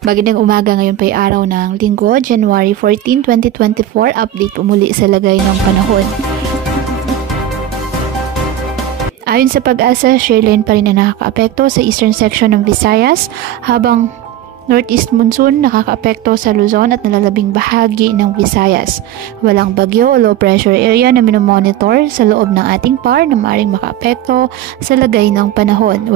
Magandang umaga, ngayon pa'y araw ng Linggo, January 14, 2024. Update umuli sa lagay ng panahon. Ayon sa Pag-asa, shear line pa rin na nakakaapekto sa eastern section ng Visayas, habang northeast monsoon nakakaapekto sa Luzon at nalalabing bahagi ng Visayas. Walang bagyo o low pressure area na minomonitor sa loob ng ating PAR na maaaring makaapekto sa lagay ng panahon.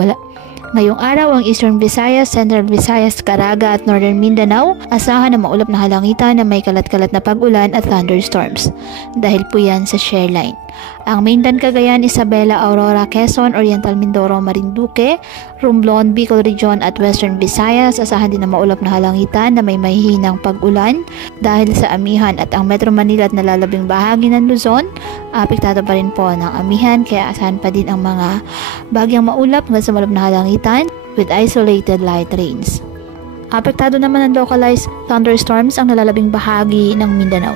Ngayong araw, ang Eastern Visayas, Central Visayas, Caraga at Northern Mindanao, asahan na maulap na halangitan na may kalat-kalat na pag-ulan at thunderstorms. Dahil po yan sa shear line. Ang Mainland, Cagayan, Isabela, Aurora, Quezon, Oriental Mindoro, Marinduque, Romblon, Bicol Region at Western Visayas, asahan din na maulap na halangitan na may mahihinang pag-ulan. Dahil sa amihan at ang Metro Manila at nalalabing bahagi ng Luzon, apektado pa rin po ng amihan, kaya asahan pa din ang mga bagyang maulap hanggang sa maulap na halangitan with isolated light rains. Apektado naman ng localized thunderstorms ang nalalabing bahagi ng Mindanao.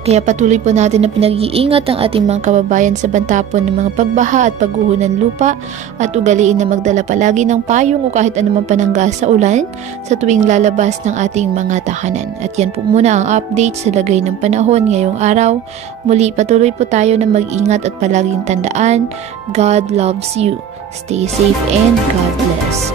Kaya patuloy po natin na pinag-iingat ang ating mga kababayan sa bantapon ng mga pagbaha at pagguho ng lupa at ugaliin na magdala palagi ng payong o kahit anumang panangga sa ulan sa tuwing lalabas ng ating mga tahanan. At yan po muna ang update sa lagay ng panahon ngayong araw. Muli patuloy po tayo na mag-ingat at palaging tandaan, God loves you. Stay safe and God bless.